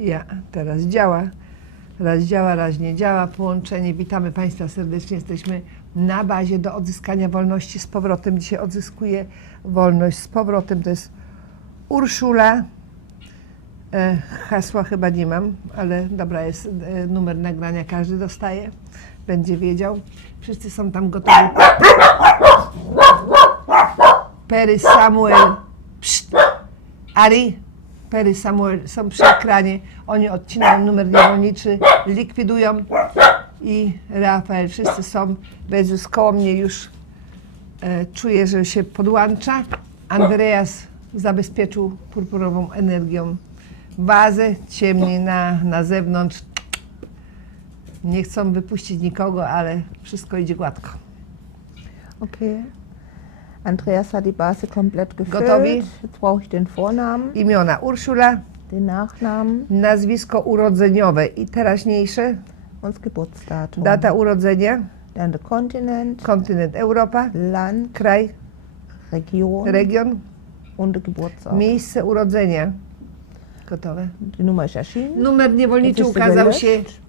Ja, teraz działa. Raz działa, raz nie działa. Połączenie. Witamy Państwa serdecznie. Jesteśmy na bazie do odzyskania wolności z powrotem. Dzisiaj odzyskuję wolność z powrotem. To jest Urszula. E, hasła chyba nie mam, ale dobra, jest e, numer nagrania, każdy dostaje. Będzie wiedział. Wszyscy są tam gotowi. Perry Samuel. Pszt. Ari, Perry Samuel są przy ekranie. Oni odcinają numer niewolniczy, likwidują i Rafael, wszyscy są. Bezus koło mnie już e, czuję, że się podłącza. Andreas zabezpieczył purpurową energią bazę, ciemniej na, na zewnątrz. Nie chcą wypuścić nikogo, ale wszystko idzie gładko. Okay. Andreas hat die Base komplett gefüllt. Gotowi? Jetzt brauche ich den Vornamen, Imiona Urszula, den Nachnamen nazwisko urodzeniowe i teraźniejsze, und das Geburtsdatum. data urodzenia, Dann der Kontinent, kontynent Europa, Land, kraj, Region region, und der Geburtsort. miejsce urodzenia. Gotowe. Die Nummer ist erschienen. Numer niewolniczy Jesteś ukazał się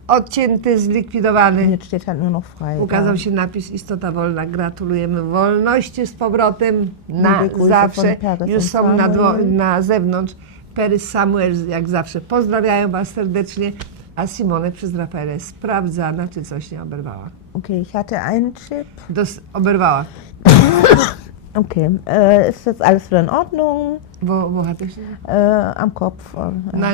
odcięty, zlikwidowany. jetzt steht halt nur noch frei. Ukazał się napis Istota Wolna. Gratulujemy wolności z powrotem na Liebe Grüße zawsze. von Już und są na, dwo- Samuel. na zewnątrz. Pery Samuel jak zawsze pozdrawiają Was serdecznie. A Simone przez Rafaelę sprawdzana, czy coś nie oberwała. Okay, ich hatte einen Chip. Dos- oberwała. Okay, äh, ist jetzt alles wieder in Ordnung? Bo, bo chatyś- Äh, am Kopf. Na,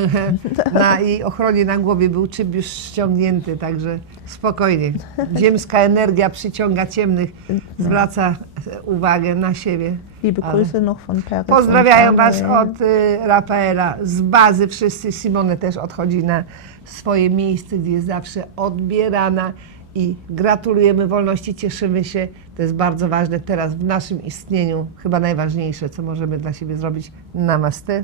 na jej ochronie na głowie był czyp już ściągnięty, także spokojnie. Ziemska energia przyciąga ciemnych, zwraca uwagę na siebie. Liebe Grüße noch von Peres. Pozdrawiają Was od y, Rafaela z bazy. Wszyscy. Simone też odchodzi na swoje miejsce, gdzie jest zawsze odbierana. I gratulujemy wolności, cieszymy się. To jest bardzo ważne teraz w naszym istnieniu. Chyba najważniejsze, co możemy dla siebie zrobić. Namaste.